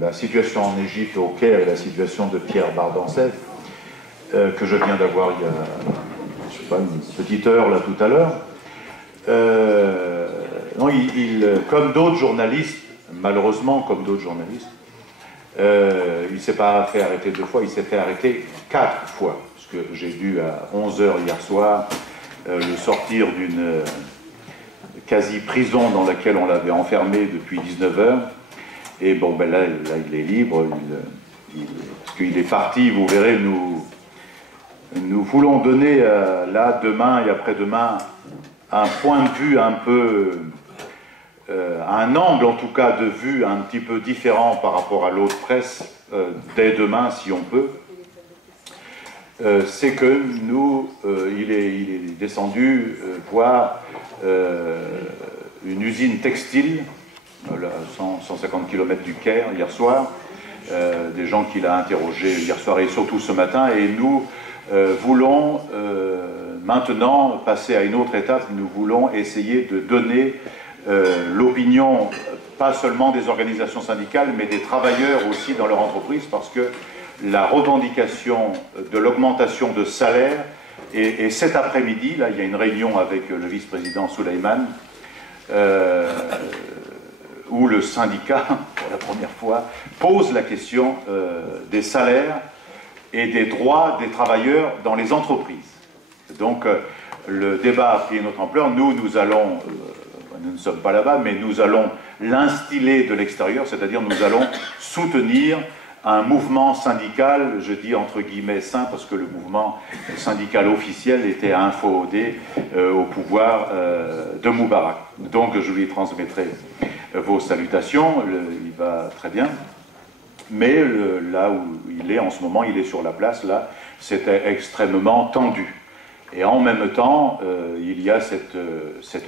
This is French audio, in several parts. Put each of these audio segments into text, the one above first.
la situation en Égypte, au Caire, et la situation de Pierre Bardancef, que je viens d'avoir il y a, je sais pas, une petite heure là tout à l'heure. Non, comme d'autres journalistes, malheureusement comme d'autres journalistes, il ne s'est pas fait arrêter 2 fois, il s'est fait arrêter 4 fois. Parce que j'ai dû à 11 h hier soir le sortir d'une quasi-prison dans laquelle on l'avait enfermé depuis 19 h. Et bon, ben là il est libre, parce qu'il est parti, vous verrez, nous voulons donner là, demain et après-demain, un point de vue un peu, un angle en tout cas de vue un petit peu différent par rapport à l'autre presse, dès demain si on peut. C'est que nous, il est descendu voir une usine textile, 150 km du Caire, hier soir, des gens qu'il a interrogés hier soir et surtout ce matin, et nous voulons maintenant passer à une autre étape. Nous voulons essayer de donner l'opinion, pas seulement des organisations syndicales, mais des travailleurs aussi dans leur entreprise, parce que la revendication de l'augmentation de salaire, et cet après-midi, là, il y a une réunion avec le vice-président Souleymane, où le syndicat, pour la première fois, pose la question des salaires et des droits des travailleurs dans les entreprises. Donc, le débat a pris une autre ampleur. Nous ne sommes pas là-bas, mais nous allons l'instiller de l'extérieur, c'est-à-dire nous allons soutenir un mouvement syndical, je dis entre guillemets sain, parce que le mouvement syndical officiel était infodé au pouvoir de Moubarak. Donc je lui transmettrai vos salutations, il va très bien. Mais là où il est en ce moment, il est sur la place, là, c'était extrêmement tendu. Et en même temps, il y a cette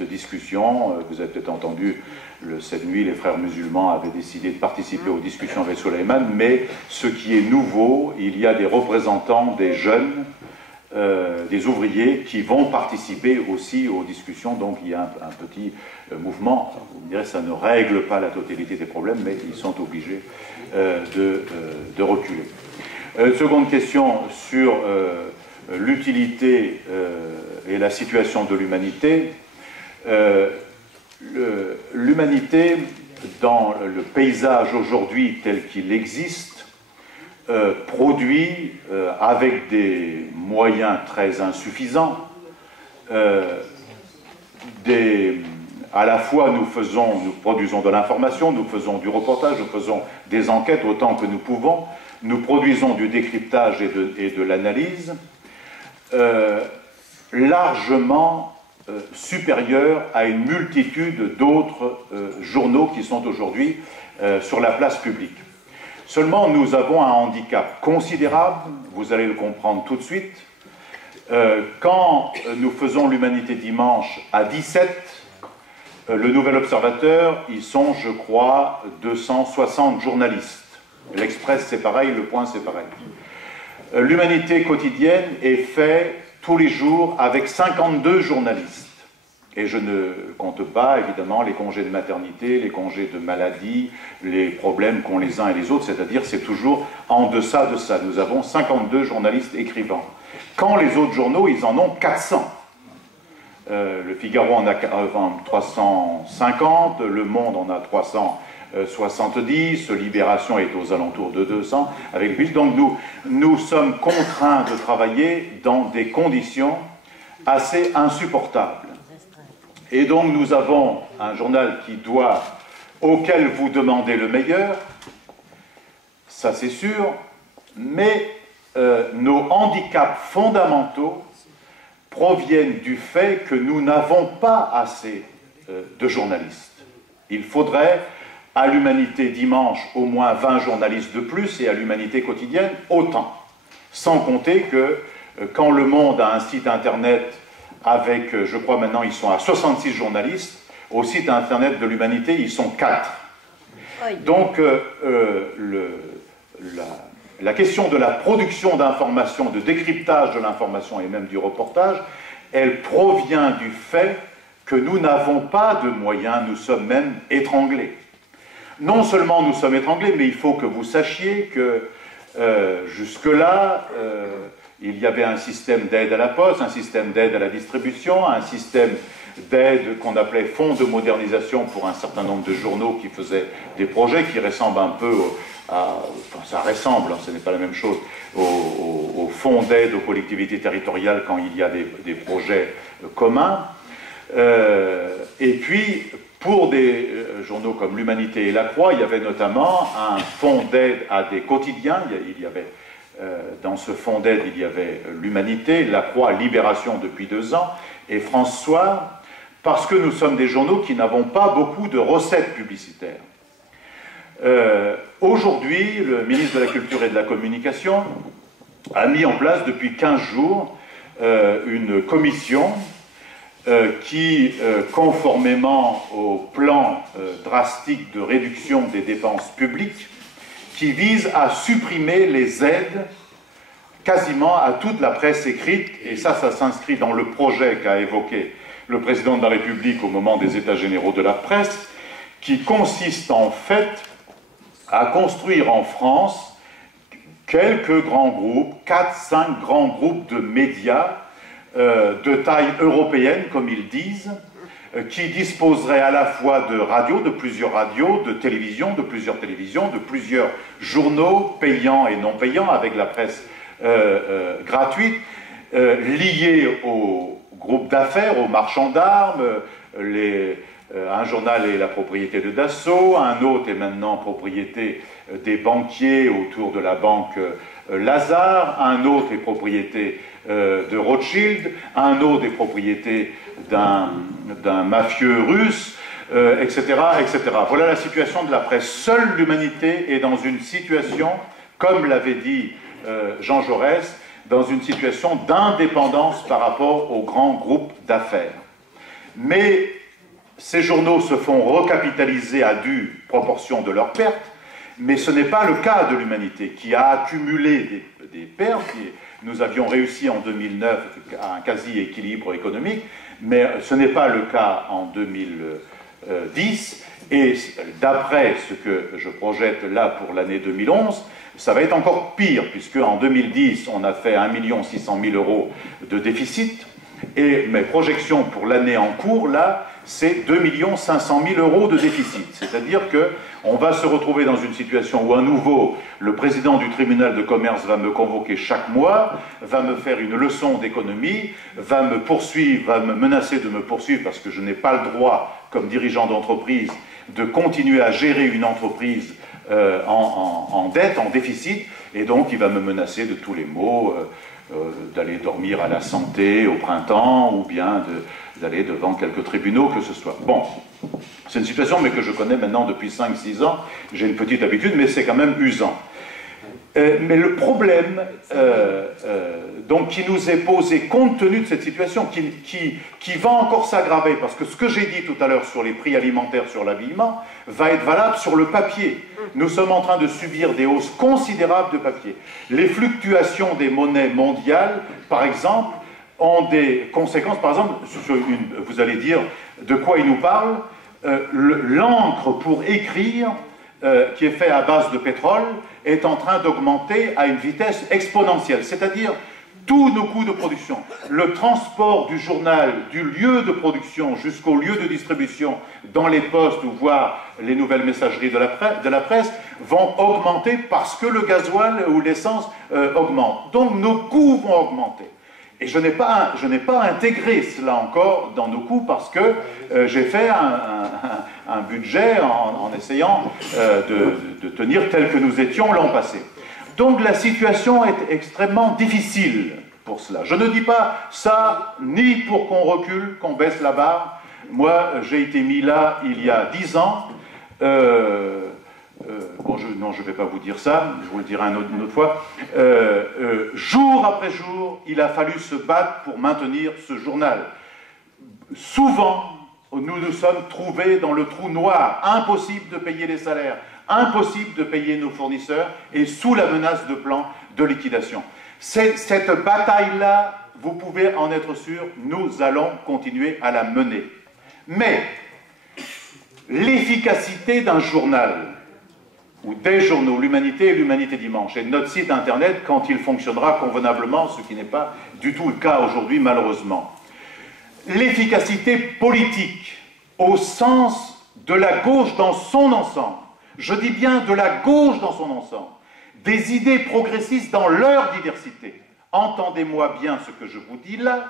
discussion, vous avez peut-être entendu, cette nuit, les frères musulmans avaient décidé de participer aux discussions avec Souleymane, mais ce qui est nouveau, il y a des représentants des jeunes, des ouvriers qui vont participer aussi aux discussions, donc il y a un petit mouvement. Vous me direz, ça ne règle pas la totalité des problèmes, mais ils sont obligés de reculer. Seconde question sur l'utilité et la situation de l'humanité. L'humanité, dans le paysage aujourd'hui tel qu'il existe, produit, avec des moyens très insuffisants, à la fois nous produisons de l'information, nous faisons du reportage, nous faisons des enquêtes autant que nous pouvons, nous produisons du décryptage et de l'analyse, largement supérieur à une multitude d'autres journaux qui sont aujourd'hui sur la place publique. Seulement, nous avons un handicap considérable, vous allez le comprendre tout de suite. Quand nous faisons l'Humanité dimanche à 17, le Nouvel Observateur, ils sont, je crois, 260 journalistes. L'Express, c'est pareil, Le Point, c'est pareil. L'Humanité quotidienne est faite tous les jours avec 52 journalistes. Et je ne compte pas, évidemment, les congés de maternité, les congés de maladie, les problèmes qu'ont les uns et les autres, c'est-à-dire c'est toujours en deçà de ça. Nous avons 52 journalistes écrivants. Quand les autres journaux, ils en ont 400. Le Figaro en a 350, Le Monde en a 370, Libération est aux alentours de 200, avec plus. Donc nous sommes contraints de travailler dans des conditions assez insupportables. Et donc nous avons un journal auquel vous demandez le meilleur, ça c'est sûr, mais nos handicaps fondamentaux proviennent du fait que nous n'avons pas assez de journalistes. Il faudrait à l'Humanité dimanche au moins 20 journalistes de plus et à l'Humanité quotidienne autant. Sans compter que quand Le Monde a un site internet avec, je crois maintenant ils sont à 66 journalistes, au site internet de l'Humanité ils sont 4. Donc la question de la production d'informations, de décryptage de l'information et même du reportage, elle provient du fait que nous n'avons pas de moyens, nous sommes même étranglés. non seulement nous sommes étranglés, mais il faut que vous sachiez que jusque-là, il y avait un système d'aide à la poste, un système d'aide à la distribution, un système d'aide qu'on appelait fonds de modernisation pour un certain nombre de journaux qui faisaient des projets qui ressemblent un peu enfin, ça ressemble, ce n'est pas la même chose, au fonds d'aide aux collectivités territoriales quand il y a des projets communs. Et puis, pour des journaux comme l'Humanité et la Croix, il y avait notamment un fonds d'aide à des quotidiens. Il y avait, dans ce fonds d'aide, il y avait l'Humanité, la Croix, Libération depuis 2 ans, et François, parce que nous sommes des journaux qui n'avons pas beaucoup de recettes publicitaires. Aujourd'hui, le ministre de la Culture et de la Communication a mis en place depuis 15 jours une commission qui, conformément au plan drastique de réduction des dépenses publiques, qui vise à supprimer les aides quasiment à toute la presse écrite, et ça s'inscrit dans le projet qu'a évoqué le président de la République au moment des États généraux de la presse, qui consiste en fait à construire en France quelques grands groupes, 4-5 grands groupes de médias de taille européenne, comme ils disent, qui disposeraient à la fois de radios, de plusieurs radios, de télévision, de plusieurs télévisions, de plusieurs journaux payants et non payants, avec la presse gratuite, liés aux groupes d'affaires, aux marchands d'armes. Un journal est la propriété de Dassault, un autre est maintenant propriété des banquiers autour de la banque Lazare, un autre est propriété de Rothschild, un autre est propriété d'un mafieux russe, etc., etc. Voilà la situation de la presse. Seule l'humanité est dans une situation, comme l'avait dit Jean Jaurès, dans une situation d'indépendance par rapport aux grands groupes d'affaires. Mais ces journaux se font recapitaliser à due proportion de leurs pertes, mais ce n'est pas le cas de l'humanité, qui a accumulé des pertes. Nous avions réussi en 2009 à un quasi-équilibre économique, mais ce n'est pas le cas en 2010, et d'après ce que je projette là pour l'année 2011, ça va être encore pire, puisque en 2010, on a fait 1 600 000 € de déficit, et mes projections pour l'année en cours, là, c'est 2 500 000 € de déficit. C'est-à-dire qu'on va se retrouver dans une situation où à nouveau, le président du tribunal de commerce va me convoquer chaque mois, va me faire une leçon d'économie, va me poursuivre, va me menacer de me poursuivre parce que je n'ai pas le droit, comme dirigeant d'entreprise, de continuer à gérer une entreprise en dette, en déficit, et donc il va me menacer de tous les maux, d'aller dormir à la santé au printemps, ou bien d'aller devant quelques tribunaux que ce soit. Bon, c'est une situation mais que je connais maintenant depuis 5-6 ans, j'ai une petite habitude, mais c'est quand même usant. Mais le problème donc, qui nous est posé compte tenu de cette situation, qui va encore s'aggraver, parce que ce que j'ai dit tout à l'heure sur les prix alimentaires, sur l'habillement, va être valable sur le papier. Nous sommes en train de subir des hausses considérables de papier. Les fluctuations des monnaies mondiales, par exemple, ont des conséquences. Par exemple, vous allez dire de quoi il nous parle. L'encre pour écrire, qui est fait à base de pétrole, est en train d'augmenter à une vitesse exponentielle. C'est-à-dire, tous nos coûts de production, le transport du journal, du lieu de production jusqu'au lieu de distribution, dans les postes ou voire les nouvelles messageries de la presse, vont augmenter parce que le gasoil ou l'essence augmente. Donc nos coûts vont augmenter. Et je n'ai pas intégré cela encore dans nos coûts parce que j'ai fait un budget en essayant de tenir tel que nous étions l'an passé. Donc la situation est extrêmement difficile pour cela. Je ne dis pas ça ni pour qu'on recule, qu'on baisse la barre. Moi, j'ai été mis là il y a 10 ans. Non, je ne vais pas vous dire ça, je vous le dirai une autre fois. Jour après jour, il a fallu se battre pour maintenir ce journal. Souvent, nous nous sommes trouvés dans le trou noir, impossible de payer les salaires, impossible de payer nos fournisseurs, et sous la menace de plans de liquidation. Cette bataille-là, vous pouvez en être sûr, nous allons continuer à la mener. Mais l'efficacité d'un journal, ou des journaux, l'Humanité et l'Humanité Dimanche, et notre site internet quand il fonctionnera convenablement, ce qui n'est pas du tout le cas aujourd'hui malheureusement. L'efficacité politique, au sens de la gauche dans son ensemble, je dis bien de la gauche dans son ensemble, des idées progressistes dans leur diversité. Entendez-moi bien ce que je vous dis là,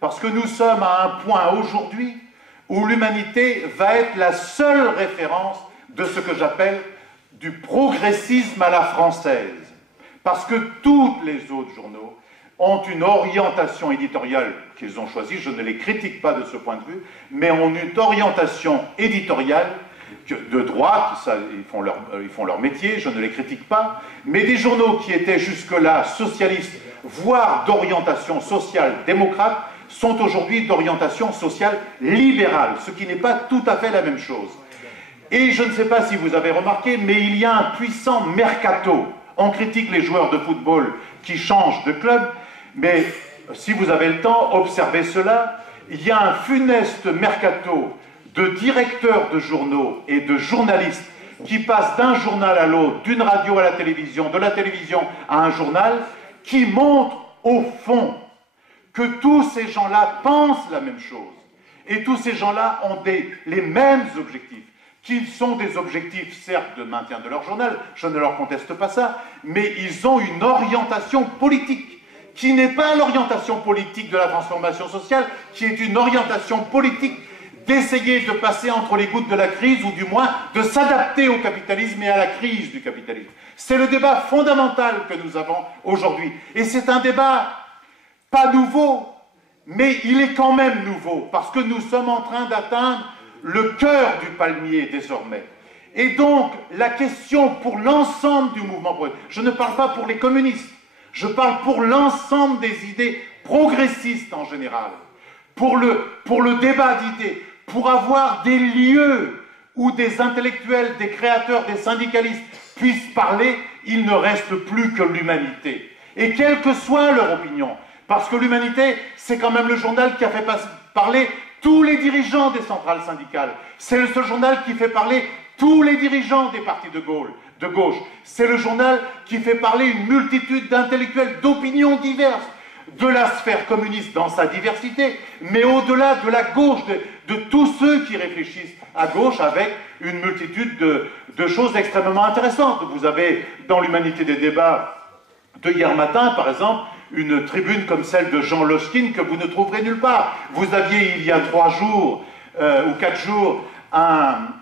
parce que nous sommes à un point aujourd'hui où l'Humanité va être la seule référence de ce que j'appelle du progressisme à la française. Parce que tous les autres journaux ont une orientation éditoriale qu'ils ont choisie, je ne les critique pas de ce point de vue, mais ont une orientation éditoriale de droite, ça, ils font leur métier, je ne les critique pas, mais des journaux qui étaient jusque-là socialistes, voire d'orientation sociale démocrate, sont aujourd'hui d'orientation sociale libérale, ce qui n'est pas tout à fait la même chose. Et je ne sais pas si vous avez remarqué, mais il y a un puissant mercato. On critique les joueurs de football qui changent de club, mais si vous avez le temps, observez cela. Il y a un funeste mercato de directeurs de journaux et de journalistes qui passent d'un journal à l'autre, d'une radio à la télévision, de la télévision à un journal, qui montrent au fond que tous ces gens-là pensent la même chose. Et tous ces gens-là ont les mêmes objectifs. Qu'ils sont des objectifs, certes, de maintien de leur journal, je ne leur conteste pas ça, mais ils ont une orientation politique, qui n'est pas l'orientation politique de la transformation sociale, qui est une orientation politique d'essayer de passer entre les gouttes de la crise, ou du moins de s'adapter au capitalisme et à la crise du capitalisme. C'est le débat fondamental que nous avons aujourd'hui. Et c'est un débat pas nouveau, mais il est quand même nouveau, parce que nous sommes en train d'atteindre le cœur du palmier désormais. Et donc, la question pour l'ensemble du mouvement progressiste, je ne parle pas pour les communistes, je parle pour l'ensemble des idées progressistes en général, pour le débat d'idées, pour avoir des lieux où des intellectuels, des créateurs, des syndicalistes puissent parler, il ne reste plus que l'Humanité. Et quelle que soit leur opinion, parce que l'Humanité, c'est quand même le journal qui a fait parler tous les dirigeants des centrales syndicales. C'est le seul journal qui fait parler tous les dirigeants des partis de gauche. C'est le journal qui fait parler une multitude d'intellectuels d'opinions diverses, de la sphère communiste dans sa diversité, mais au-delà de la gauche, de tous ceux qui réfléchissent à gauche avec une multitude de choses extrêmement intéressantes. Vous avez, dans l'Humanité des débats de hier matin, par exemple, une tribune comme celle de Jean Loschkin que vous ne trouverez nulle part. Vous aviez, il y a 3 jours ou 4 jours,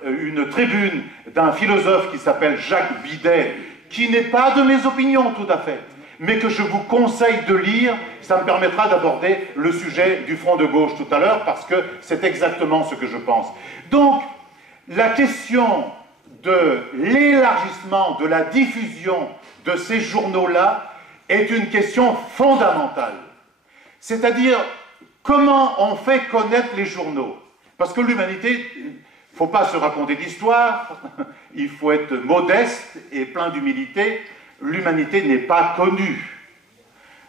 une tribune d'un philosophe qui s'appelle Jacques Bidet, qui n'est pas de mes opinions tout à fait, mais que je vous conseille de lire. Ça me permettra d'aborder le sujet du Front de gauche tout à l'heure, parce que c'est exactement ce que je pense. Donc, la question de l'élargissement, de la diffusion de ces journaux-là est une question fondamentale. C'est-à-dire, comment on fait connaître les journaux? Parce que l'Humanité, il ne faut pas se raconter d'histoire, il faut être modeste et plein d'humilité. L'Humanité n'est pas connue.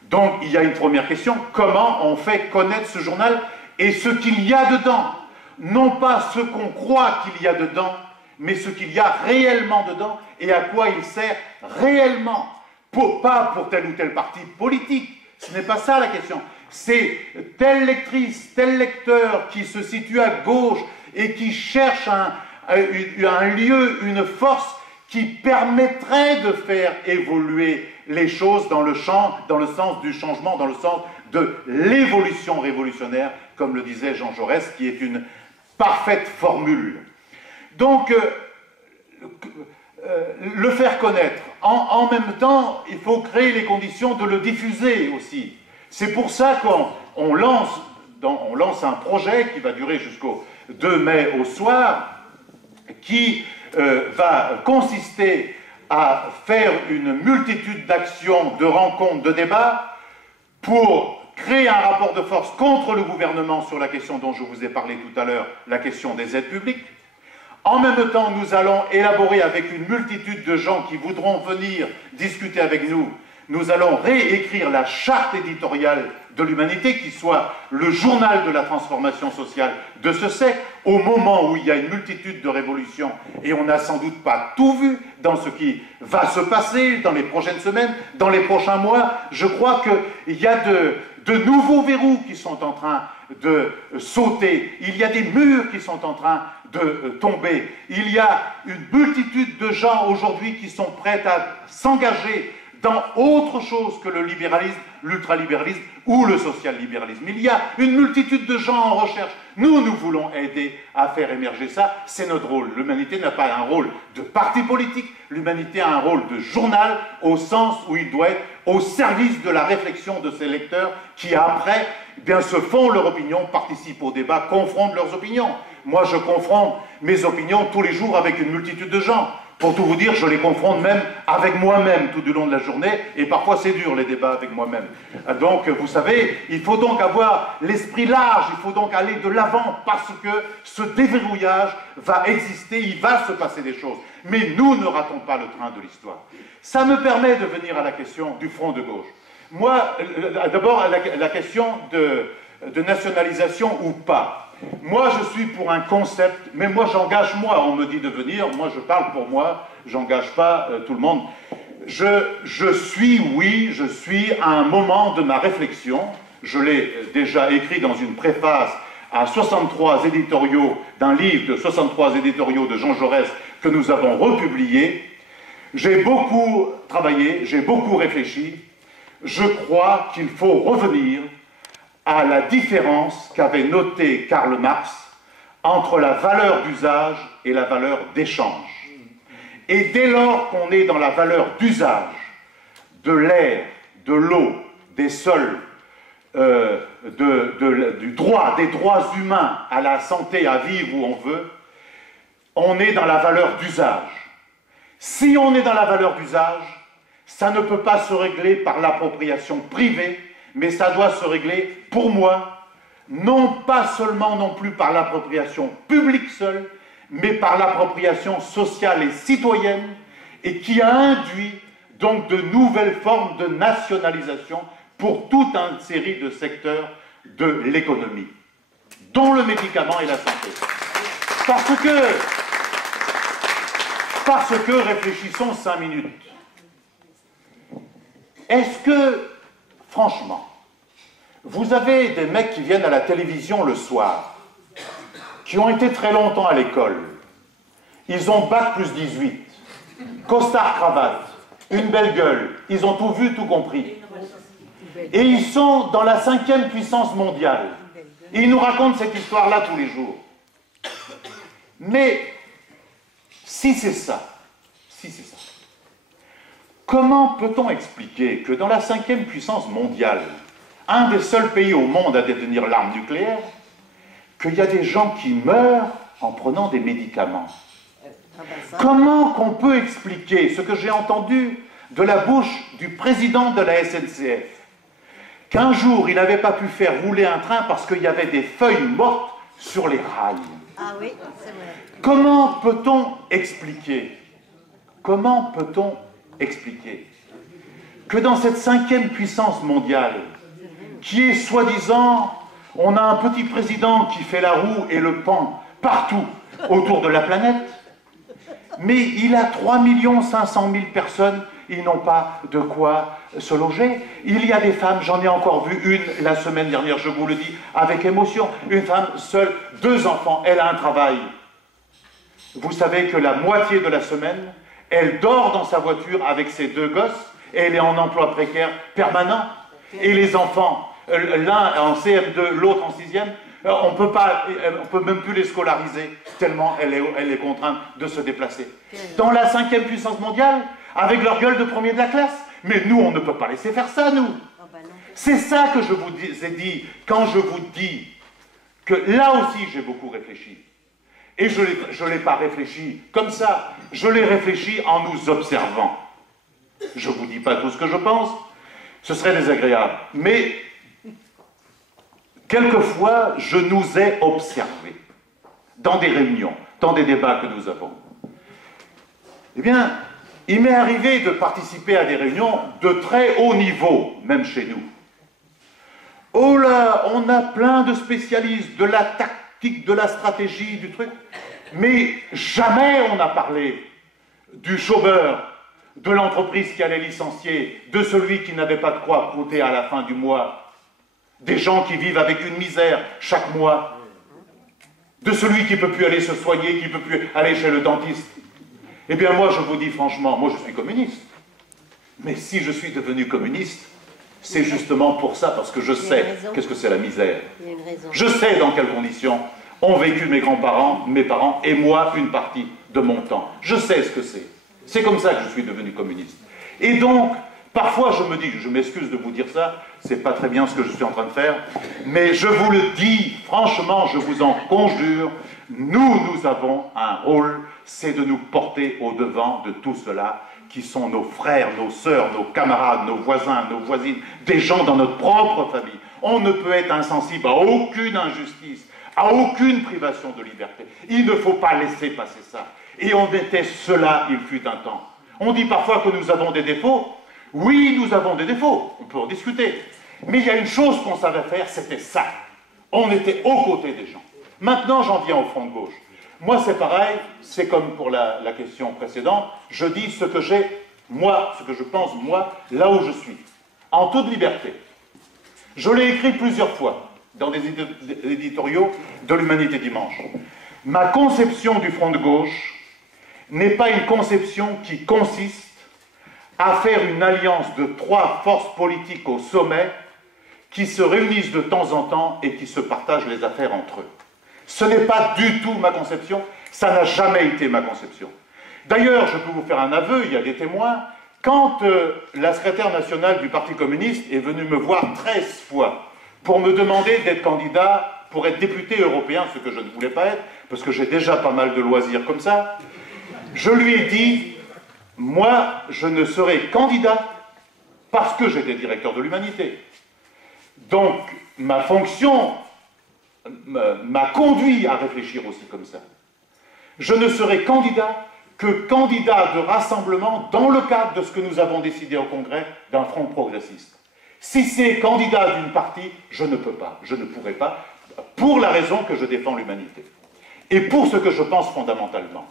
Donc, il y a une première question, comment on fait connaître ce journal et ce qu'il y a dedans? Non pas ce qu'on croit qu'il y a dedans, mais ce qu'il y a réellement dedans et à quoi il sert réellement. Pas pour tel ou tel parti politique, ce n'est pas ça la question. C'est telle lectrice, tel lecteur qui se situe à gauche et qui cherche un lieu, une force qui permettrait de faire évoluer les choses dans le sens du changement, dans le sens de l'évolution révolutionnaire, comme le disait Jean Jaurès, qui est une parfaite formule. Donc, le faire connaître. En même temps, il faut créer les conditions de le diffuser aussi. C'est pour ça qu'on lance un projet qui va durer jusqu'au 2 mai au soir, qui va consister à faire une multitude d'actions, de rencontres, de débats, pour créer un rapport de force contre le gouvernement sur la question dont je vous ai parlé tout à l'heure, la question des aides publiques. En même temps, nous allons élaborer avec une multitude de gens qui voudront venir discuter avec nous, nous allons réécrire la charte éditoriale de l'humanité, qui soit le journal de la transformation sociale de ce siècle, au moment où il y a une multitude de révolutions, et on n'a sans doute pas tout vu dans ce qui va se passer dans les prochaines semaines, dans les prochains mois. Je crois qu'il y a de nouveaux verrous qui sont en train de sauter, il y a des murs qui sont en train de tomber, il y a une multitude de gens aujourd'hui qui sont prêts à s'engager dans autre chose que le libéralisme, l'ultralibéralisme ou le social-libéralisme. Il y a une multitude de gens en recherche. Nous voulons aider à faire émerger ça. C'est notre rôle. L'humanité n'a pas un rôle de parti politique. L'humanité a un rôle de journal au sens où il doit être au service de la réflexion de ses lecteurs qui, après, eh bien, se font leur opinion, participent au débat, confrontent leurs opinions. Moi, je confronte mes opinions tous les jours avec une multitude de gens. Pour tout vous dire, je les confronte même avec moi-même tout du long de la journée, et parfois c'est dur les débats avec moi-même. Donc, vous savez, il faut donc avoir l'esprit large, il faut donc aller de l'avant, parce que ce déverrouillage va exister, il va se passer des choses. Mais nous ne ratons pas le train de l'histoire. Ça me permet de venir à la question du front de gauche. Moi, d'abord, la question de nationalisation ou pas. Moi, je suis pour un concept, mais moi, j'engage moi. On me dit de venir, moi, je parle pour moi, j'engage pas tout le monde. Je suis à un moment de ma réflexion. Je l'ai déjà écrit dans une préface à 63 éditoriaux, d'un livre de 63 éditoriaux de Jean Jaurès que nous avons republié. J'ai beaucoup travaillé, j'ai beaucoup réfléchi. Je crois qu'il faut revenir à la différence qu'avait notée Karl Marx entre la valeur d'usage et la valeur d'échange. Et dès lors qu'on est dans la valeur d'usage de l'air, de l'eau, des sols, des droits humains à la santé, à vivre où on veut, on est dans la valeur d'usage. Si on est dans la valeur d'usage, ça ne peut pas se régler par l'appropriation privée, mais ça doit se régler, pour moi, non pas seulement non plus par l'appropriation publique seule, mais par l'appropriation sociale et citoyenne, et qui a induit donc de nouvelles formes de nationalisation pour toute une série de secteurs de l'économie, dont le médicament et la santé. Parce que réfléchissons 5 minutes. Est-ce que, franchement, vous avez des mecs qui viennent à la télévision le soir, qui ont été très longtemps à l'école, ils ont bac plus 18, costard cravate, une belle gueule, ils ont tout vu, tout compris. Et ils sont dans la 5e puissance mondiale. Et ils nous racontent cette histoire-là tous les jours. Mais, si c'est ça, comment peut-on expliquer que dans la 5e puissance mondiale, un des seuls pays au monde à détenir l'arme nucléaire, qu'il y a des gens qui meurent en prenant des médicaments? Comment qu'on peut expliquer ce que j'ai entendu de la bouche du président de la SNCF, qu'un jour il n'avait pas pu faire rouler un train parce qu'il y avait des feuilles mortes sur les rails? Ah oui, c'est vrai. Comment peut-on expliquer que dans cette 5e puissance mondiale, qui est soi-disant, on a un petit président qui fait la roue et le pan partout autour de la planète, mais il a 3 500 000 personnes, ils n'ont pas de quoi se loger. Il y a des femmes, j'en ai encore vu une la semaine dernière, je vous le dis avec émotion, une femme seule, 2 enfants, elle a un travail. Vous savez que la moitié de la semaine, elle dort dans sa voiture avec ses 2 gosses, et elle est en emploi précaire permanent. Et les enfants, l'un en CM2, l'autre en 6e, on peut même plus les scolariser, tellement elle est contrainte de se déplacer. Dans la 5e puissance mondiale, avec leur gueule de premier de la classe. Mais nous, on ne peut pas laisser faire ça, nous. C'est ça que je vous ai dit, quand je vous dis que là aussi, j'ai beaucoup réfléchi. Et je ne l'ai pas réfléchi comme ça, je l'ai réfléchi en nous observant. Je ne vous dis pas tout ce que je pense, ce serait désagréable. Mais, quelquefois, je nous ai observés, dans des réunions, dans des débats que nous avons. Eh bien, il m'est arrivé de participer à des réunions de très haut niveau, même chez nous, Oh là, on a plein de spécialistes de la tactique, de la stratégie, du truc. Mais jamais on n'a parlé du chômeur, de l'entreprise qui allait licencier, de celui qui n'avait pas de quoi coûter à la fin du mois, des gens qui vivent avec une misère chaque mois, de celui qui ne peut plus aller se soigner, qui ne peut plus aller chez le dentiste. Eh bien moi je vous dis franchement, moi je suis communiste. Mais si je suis devenu communiste, c'est justement pour ça, parce que je sais qu'est-ce que c'est la misère. Je sais dans quelles conditions ont vécu mes grands-parents, mes parents, et moi, une partie de mon temps. Je sais ce que c'est. C'est comme ça que je suis devenu communiste. Et donc, parfois je me dis, je m'excuse de vous dire ça, c'est pas très bien ce que je suis en train de faire, mais je vous le dis, franchement, je vous en conjure, nous avons un rôle, c'est de nous porter au-devant de tout cela, qui sont nos frères, nos sœurs, nos camarades, nos voisins, nos voisines, des gens dans notre propre famille. On ne peut être insensible à aucune injustice, à aucune privation de liberté. Il ne faut pas laisser passer ça. Et on était cela, il fut un temps. On dit parfois que nous avons des défauts. Oui, nous avons des défauts, on peut en discuter. Mais il y a une chose qu'on savait faire, c'était ça. On était aux côtés des gens. Maintenant, j'en viens au front de gauche. Moi, c'est pareil, c'est comme pour la question précédente, je dis ce que j'ai, moi, ce que je pense, moi, là où je suis, en toute liberté. Je l'ai écrit plusieurs fois dans des éditoriaux de l'Humanité Dimanche. Ma conception du front de gauche n'est pas une conception qui consiste à faire une alliance de 3 forces politiques au sommet qui se réunissent de temps en temps et qui se partagent les affaires entre eux. Ce n'est pas du tout ma conception, ça n'a jamais été ma conception. D'ailleurs, je peux vous faire un aveu, il y a des témoins, quand la secrétaire nationale du Parti communiste est venue me voir 13 fois pour me demander d'être candidat pour être député européen, ce que je ne voulais pas être, parce que j'ai déjà pas mal de loisirs comme ça, je lui ai dit, moi, je ne serai candidat parce que j'étais directeur de l'Humanité. Donc, ma fonction m'a conduit à réfléchir aussi comme ça. Je ne serai candidat que candidat de rassemblement dans le cadre de ce que nous avons décidé au Congrès d'un front progressiste. Si c'est candidat d'une partie, je ne peux pas, je ne pourrai pas, pour la raison que je défends l'humanité. Et pour ce que je pense fondamentalement.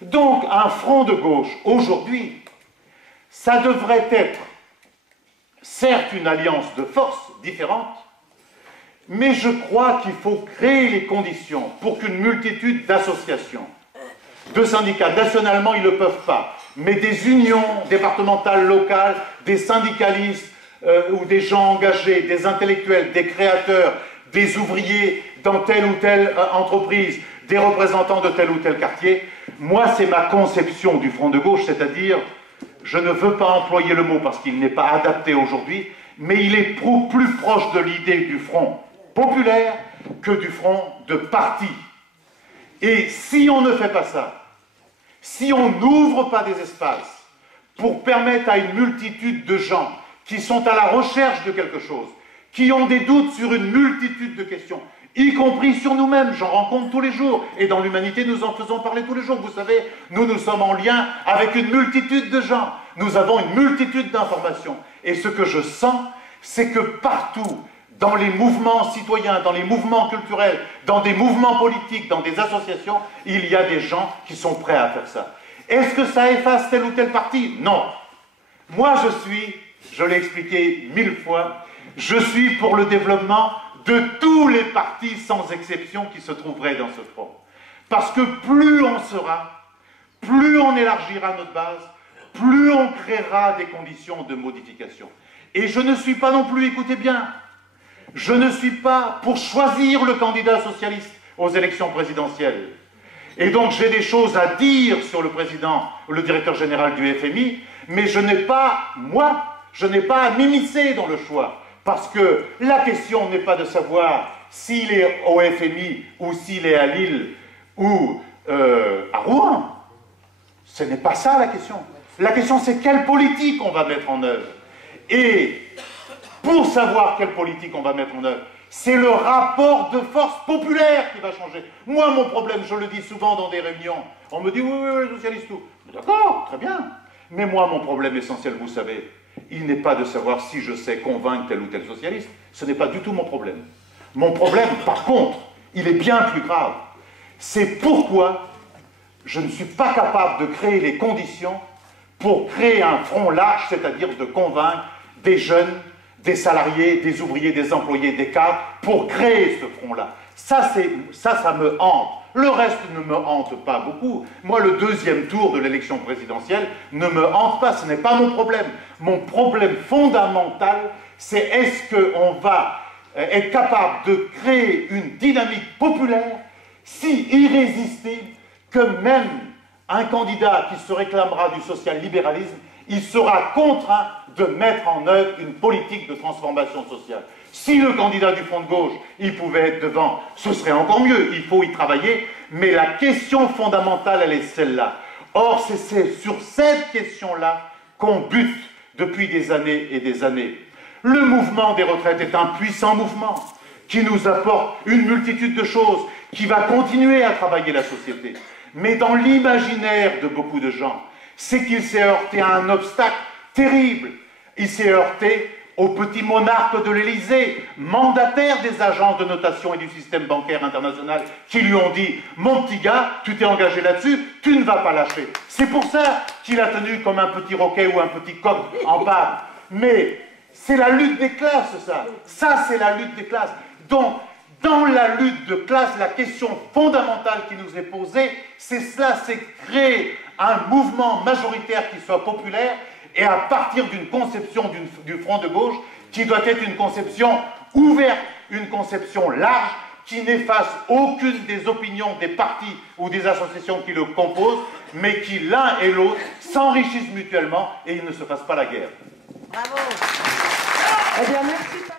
Donc, un front de gauche, aujourd'hui, ça devrait être, certes, une alliance de forces différentes, mais je crois qu'il faut créer les conditions pour qu'une multitude d'associations, de syndicats, nationalement ils ne le peuvent pas, mais des unions départementales, locales, des syndicalistes ou des gens engagés, des intellectuels, des créateurs, des ouvriers dans telle ou telle entreprise, des représentants de tel ou tel quartier, moi c'est ma conception du front de gauche, c'est-à-dire, je ne veux pas employer le mot parce qu'il n'est pas adapté aujourd'hui, mais il est plus proche de l'idée du front populaire que du front de parti. Et si on ne fait pas ça, si on n'ouvre pas des espaces pour permettre à une multitude de gens qui sont à la recherche de quelque chose, qui ont des doutes sur une multitude de questions, y compris sur nous-mêmes, j'en rencontre tous les jours, et dans l'humanité nous en faisons parler tous les jours, vous savez, nous sommes en lien avec une multitude de gens, nous avons une multitude d'informations, et ce que je sens, c'est que partout, dans les mouvements citoyens, dans les mouvements culturels, dans des mouvements politiques, dans des associations, il y a des gens qui sont prêts à faire ça. Est-ce que ça efface tel ou tel parti? Non. Moi, je l'ai expliqué 1000 fois, je suis pour le développement de tous les partis sans exception qui se trouveraient dans ce front. Parce que plus on sera, plus on élargira notre base, plus on créera des conditions de modification. Et je ne suis pas non plus, écoutez bien, je ne suis pas pour choisir le candidat socialiste aux élections présidentielles. Et donc j'ai des choses à dire sur le président, le directeur général du FMI, mais je n'ai pas, moi, je n'ai pas à m'immiscer dans le choix. Parce que la question n'est pas de savoir s'il est au FMI ou s'il est à Lille ou à Rouen. Ce n'est pas ça la question. La question c'est quelle politique on va mettre en œuvre. Et pour savoir quelle politique on va mettre en œuvre, c'est le rapport de force populaire qui va changer. Moi, mon problème, je le dis souvent dans des réunions, on me dit oui, socialiste tout. D'accord, très bien. Mais moi, mon problème essentiel, vous savez, il n'est pas de savoir si je sais convaincre tel ou tel socialiste, ce n'est pas du tout mon problème. Mon problème, par contre, il est bien plus grave. C'est pourquoi je ne suis pas capable de créer les conditions pour créer un front large, c'est-à-dire de convaincre des jeunes, des salariés, des ouvriers, des employés, des cadres, pour créer ce front-là. Ça me hante. Le reste ne me hante pas beaucoup. Moi, le deuxième tour de l'élection présidentielle ne me hante pas, ce n'est pas mon problème. Mon problème fondamental, c'est est-ce qu'on va être capable de créer une dynamique populaire si irrésistible que même un candidat qui se réclamera du social-libéralisme, il sera contraint de mettre en œuvre une politique de transformation sociale. Si le candidat du Front de gauche, il pouvait être devant, ce serait encore mieux, il faut y travailler, mais la question fondamentale, elle est celle-là. Or, c'est sur cette question-là qu'on bute depuis des années et des années. Le mouvement des retraites est un puissant mouvement qui nous apporte une multitude de choses, qui va continuer à travailler la société. Mais dans l'imaginaire de beaucoup de gens, c'est qu'il s'est heurté à un obstacle terrible. Il s'est heurté au petit monarque de l'Élysée, mandataire des agences de notation et du système bancaire international, qui lui ont dit « Mon petit gars, tu t'es engagé là-dessus, tu ne vas pas lâcher. » C'est pour ça qu'il a tenu comme un petit roquet ou un petit coq en panne. Mais c'est la lutte des classes, ça. Ça, c'est la lutte des classes. Donc, dans la lutte de classe, la question fondamentale qui nous est posée, c'est cela, c'est créer un mouvement majoritaire qui soit populaire et à partir d'une conception du Front de gauche qui doit être une conception ouverte, une conception large, qui n'efface aucune des opinions des partis ou des associations qui le composent, mais qui, l'un et l'autre, s'enrichissent mutuellement et ils ne se fassent pas la guerre. Bravo. Eh bien, merci.